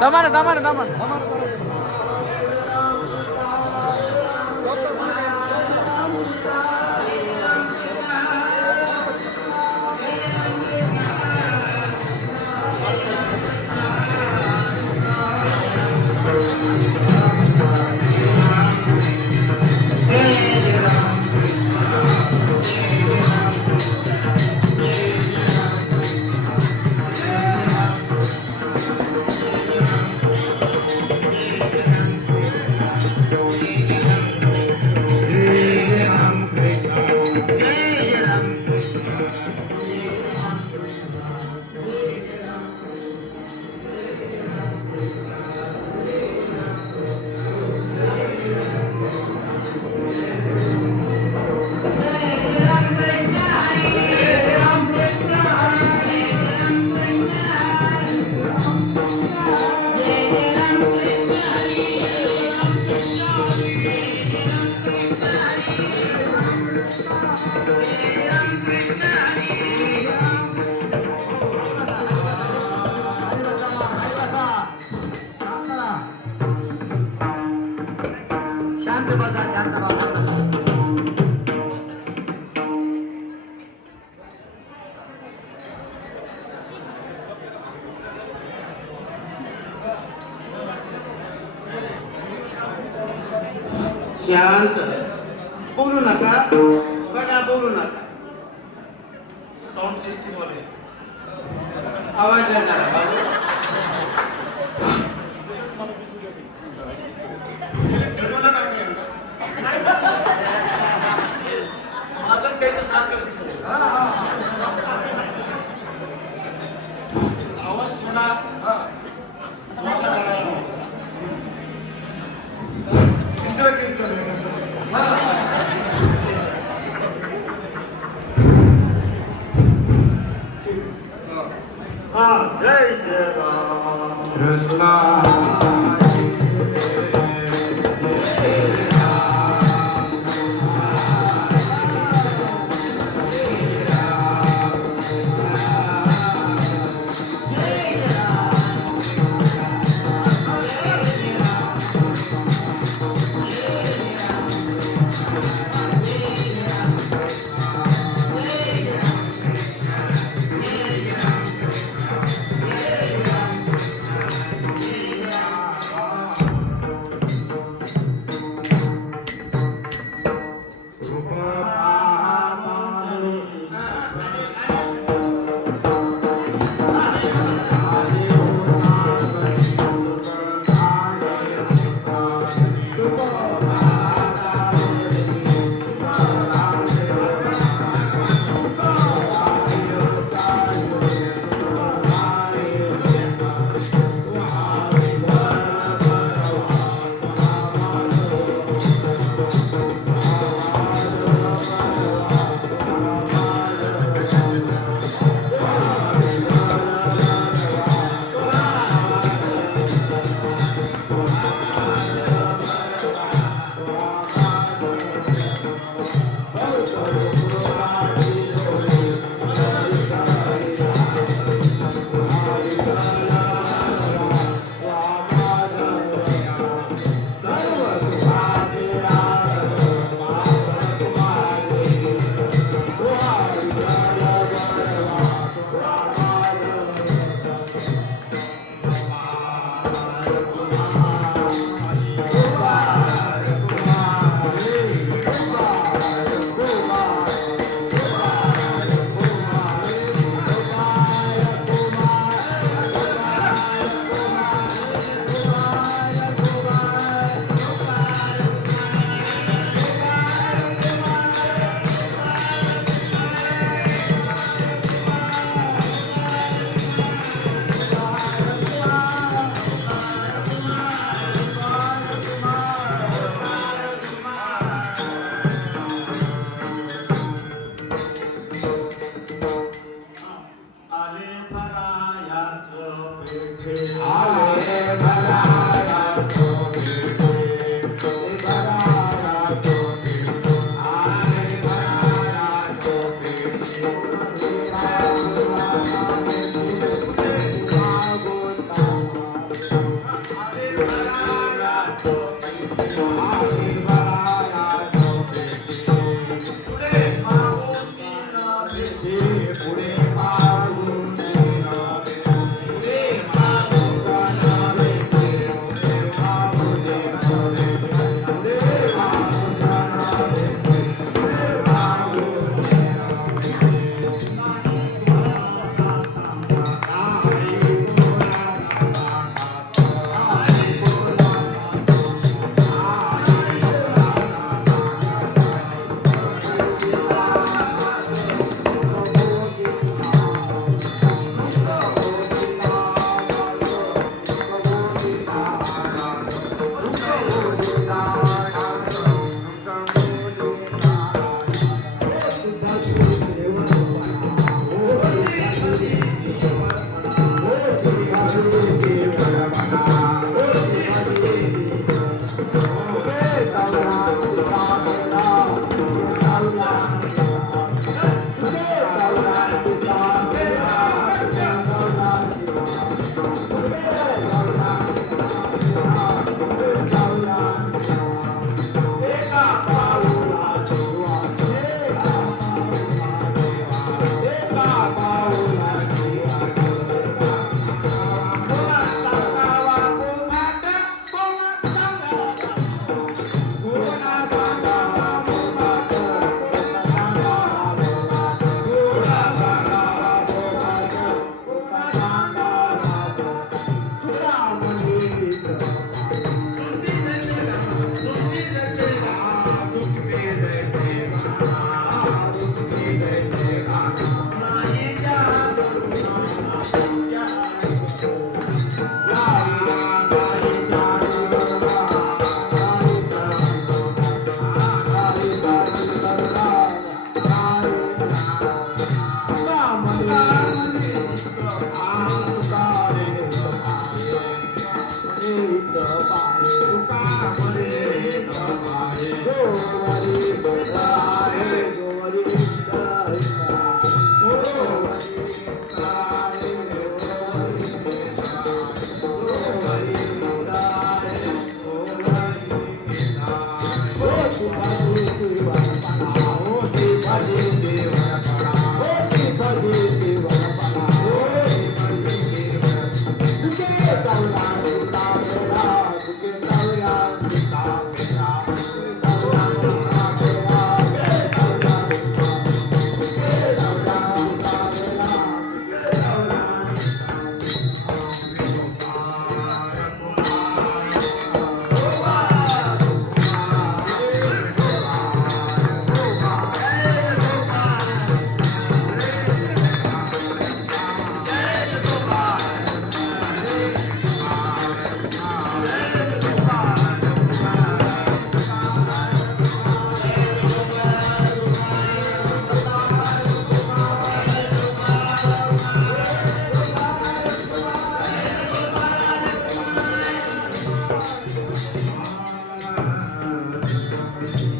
दमान दमान दमान शांत बसा शांत बसा शांत बोलू नका बघा बोलू नका साऊंड सिस्टीम वाले आवाज येणार बाबू माझं त्याचं सारखं दिसत आवाज थोडा मोठा करायला लावायचा. तिसरं कीर्तन आहे कसं हा जय जय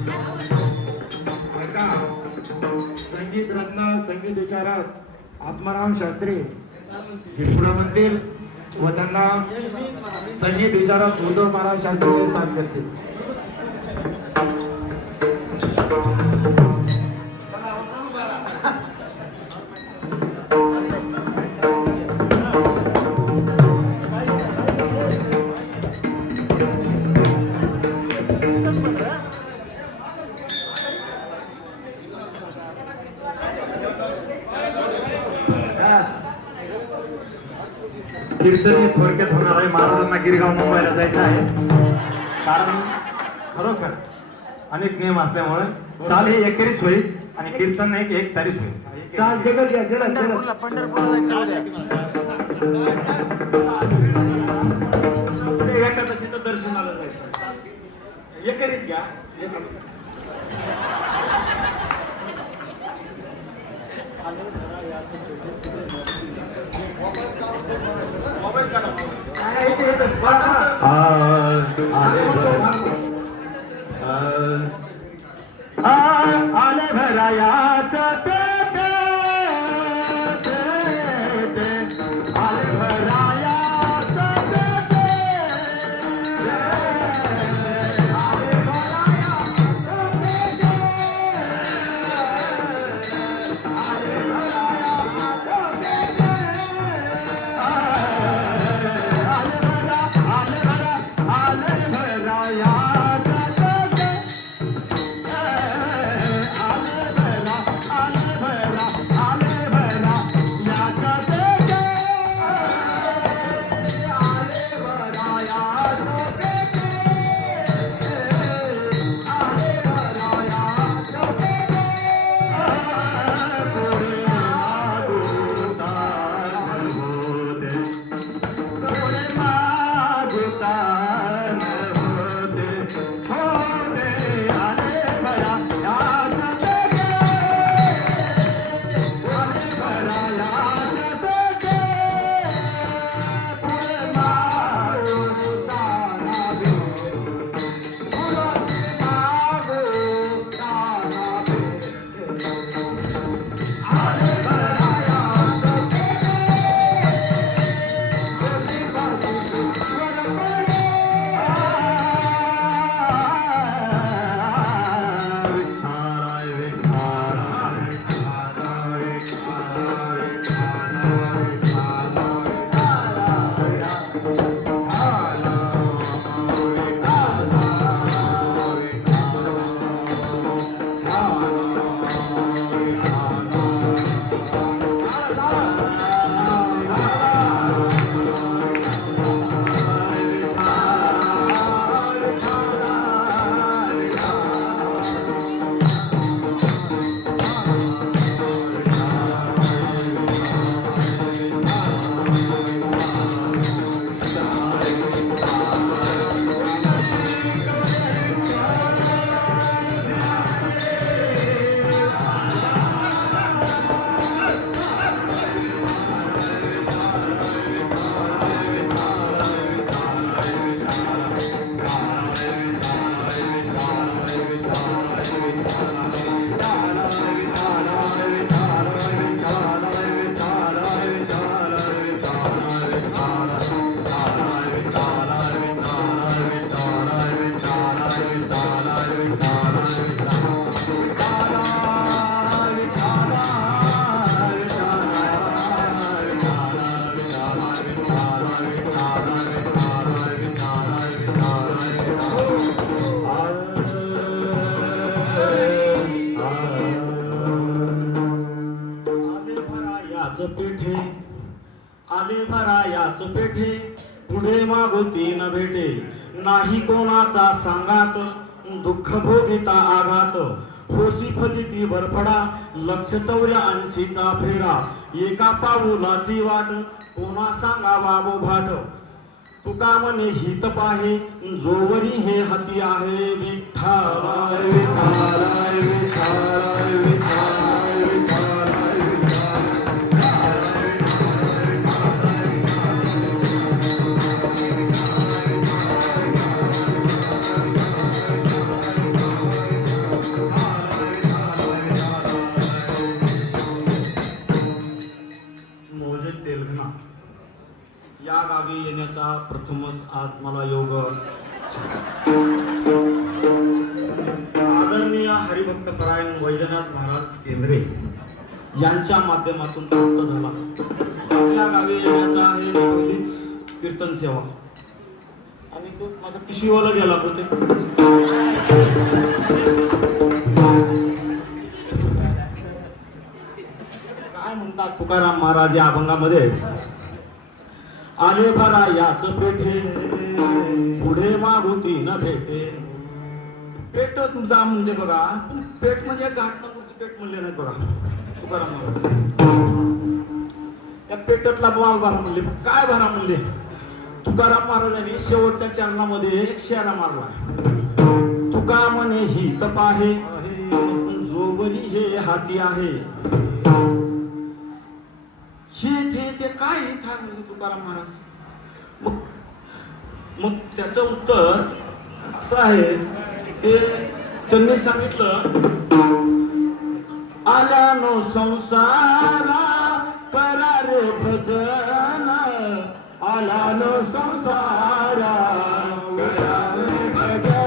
ऐका, संगीत रत्न संगीत विशारद आत्माराम शास्त्री हे पुढे म्हणतील व त्यांना संगीत विशारद उद्धव महाराज शास्त्री हे साथ करतील. बघा, उठून बघा. कीर्तनी थोडक्यात होणार आहे. महाराजांना गिरगाव मुंबईला जायचं आहे, कारण खरोखर अनेक नियम असल्यामुळे चाल हे एकेरीच होईल आणि कीर्तन एक तारीच होईल. चाल जगल घ्या जलद जलद. एकादशीचं दर्शनाला जायचं एकेरीच घ्या. आले भरायाच पेट आले भरायाच पेट आले पेठे आले भरा याच पेठे पुढे मागोती न भेटे नाही कोणाचा सांगात दुःख भोगिता आघात होशी फजिती भरफडा लक्ष 84चा फेरा एका पाऊलाची वाट कोणा सांगावा भाट तुका म्हणे हित पाहे जोवरी हे हाती आहे विठ्ठलाय विठ्ठलाय विठ्ठलाय विठ्ठलाय विठ्ठलाय प्रथमच आज मला योग आदरणीय हरिभक्त परायण वैद्यनाथ महाराज केंद्रे यांच्या माध्यमातून प्राप्त झाला. आपल्या गावी येण्याचा आहे पहिलीच कीर्तन सेवा आणि तो माझा पिशवीवाला गेला होते. काय म्हणतात तुकाराम महाराज या अभंगामध्ये, आले भरा याच पेठे पुढे मागुती न भेटे. पेट तुमचा म्हणजे बघा, पेट म्हणजे घाटनापूरची पेट म्हणले नाही बघा तुकाराम महाराज. त्या पेटतला माल भरा म्हणले. काय भरा म्हणले? तुकाराम महाराजांनी शेवटच्या चरणामध्ये एक शेरा मारला. तुका म्हणे ही तप आहे जोवरी हे हाती आहे. ते काय म्हणले तुकाराम महाराज. मग त्याचं उत्तर असं आहे की त्यांनी सांगितलं, आल्यानो संसारा करा रे भजन, आल्यानो संसारा करा रे भजन.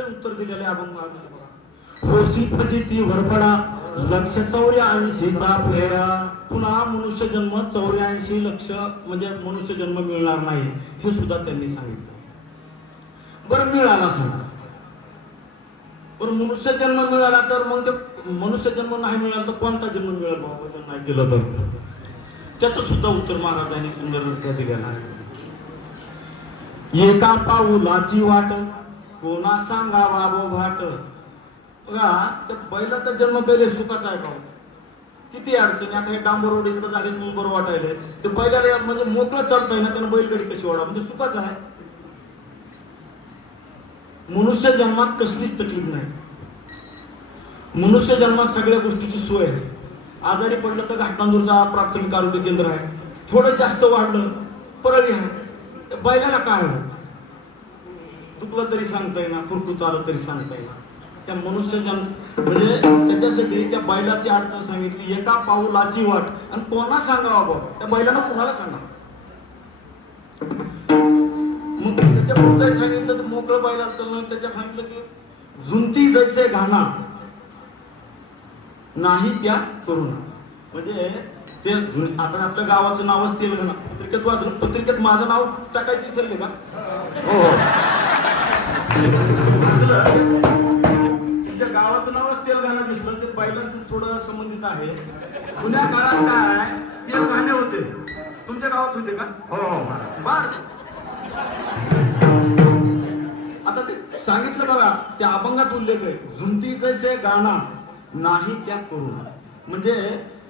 उत्तर दिलेले अभंग होशी फजिती वरपडा लक्ष 84चा फेरा. पुन्हा मनुष्य जन्म 84 लक्ष म्हणजे मनुष्य जन्म मिळणार नाही हे सुद्धा त्यांनी सांगितलं. बरं मिळाला सांगा, बरं मनुष्य जन्म मिळाला तर मग ते मनुष्य जन्म नाही मिळाला तर कोणता जन्म मिळेल बाबा जर नाही केलं तर? त्याचं सुद्धा उत्तर महाराजांनी सुंदररित्या दिलेलं आहे. एका पाऊलाची वाट कोणा सांगा बाबो भाट. बघा त्या बैलाचा जन्म केले सुखाचा आहे का? किती अडचणी. आता हे डांबर रोड इकडे झाले म्हणून बरं वाटायले. ते बैलाला म्हणजे मोकळं चढतंय ना, त्यानं बैलगाडी कशी वाढा म्हणजे सुखाच आहे. मनुष्य जन्मात कसलीच तकलीफ नाही. मनुष्य जन्मात सगळ्या गोष्टीची सोय आहे. आजारी पडलं तर घाटनांदूरचा प्राथमिक आरोग्य केंद्र आहे. थोडं जास्त वाढलं परळी आहे. बैलाला काय हो, दुखलं तरी सांगता येईना, खुरकुत आलं तरी सांगता येईना. त्या मनुष्य जन्म म्हणजे त्याच्यासाठी त्या बैलाची अडचण सांगितली. एका पाऊलाची वाट आणि कोणा सांगावा बाबा, त्या बैलानं कोणाला सांगा. मग त्याच्या पुढचं सांगितलं तर मोकळं बैला चालणं. त्याच्या सांगितलं की झुंती जैसे घाना नाही त्या करुणा. म्हणजे ते आता आपल्या गावाचं नावच तेलंगणा. पत्रिकेत वाचलं, पत्रिकेत माझं नाव टाकायची विसरले का? हो, तुमच्या गावाचं नावच तेलंगणा दिसलं. ते बैलाच थोडं संबंधित आहे. जुन्या काळात काय तेलंगणे होते. तुमच्या गावात होते का? हो बर. आता ते सांगितलं बघा, त्या अभंगात उल्लेख आहे, झुंती जैसे गाणा नाही त्या करुणा. म्हणजे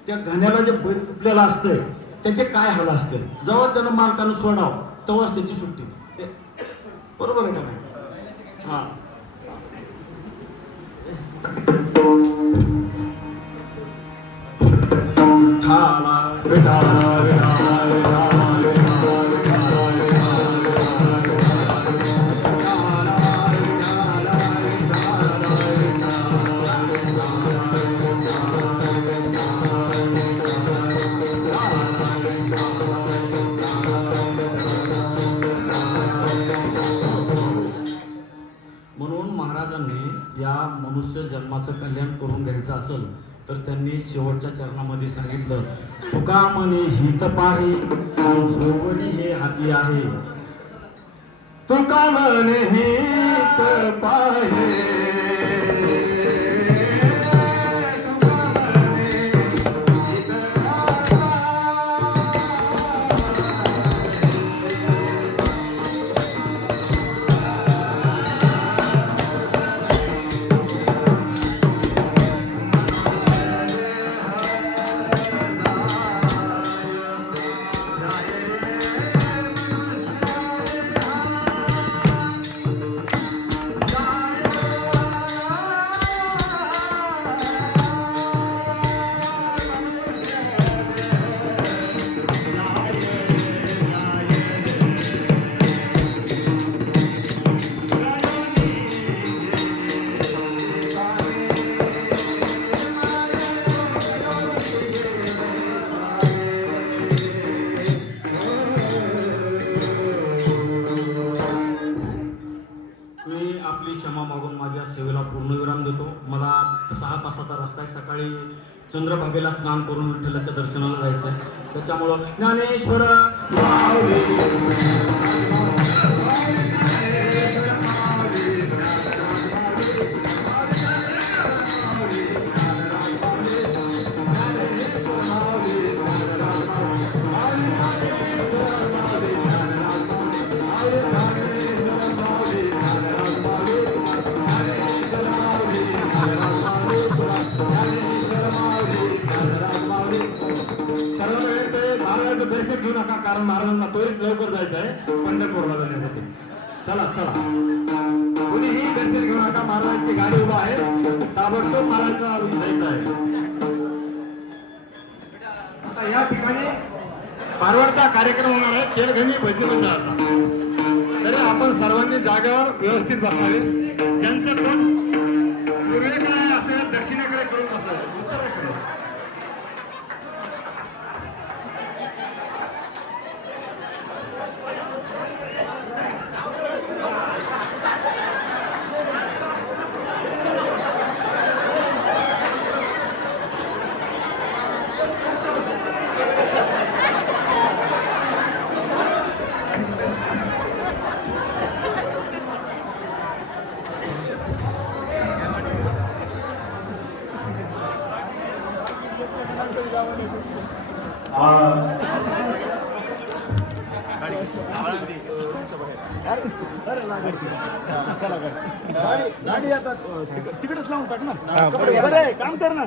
त्या गाण्याला जे बैल तुटलेला असतंय त्याचे काय हाल असते. जेव्हा त्यानं मालकानं सोडाव तेव्हाच त्याची सुट्टी. बरोबर आहे का नाही? हा, मनुष्य जन्माचं कल्याण करून घ्यायचं असेल तर त्यांनी शेवटच्या चरणामध्ये सांगितलं, तुका म्हणे हित पाहे जोवरी हे हाती आहे. तुका म्हणे हित पाहे मी आपली क्षमा मागून माझ्या सेवेला पूर्णविराम देतो. मला 6 तासाचा रस्ता आहे. सकाळी चंद्रभागेला स्नान करून विठ्ठलाच्या दर्शनाला जायचं आहे. त्याच्यामुळं ज्ञानेश्वर दर्शन घेऊ नका, कारण महाराजांना त्वरित लवकर जायचं आहे पंढरपूरला जाण्यासाठी. चला चला, कुणीही दर्शन घेऊ नका. महाराजांची गाडी उभा आहे, ताबडतोब महाराजांना जायचं आहे. आता या ठिकाणी फारवडचा कार्यक्रम होणार आहे, खेळघणी भजनी मंडळाचा. तरी आपण सर्वांनी जागेवर व्यवस्थित बसावे. ज्यांचं तोंड पूर्वेकडे असेल दक्षिणेकडे करून बसावे, उत्तरेकडे. गाडी आता तिकडेच लावून टाक ना. काम कर ना.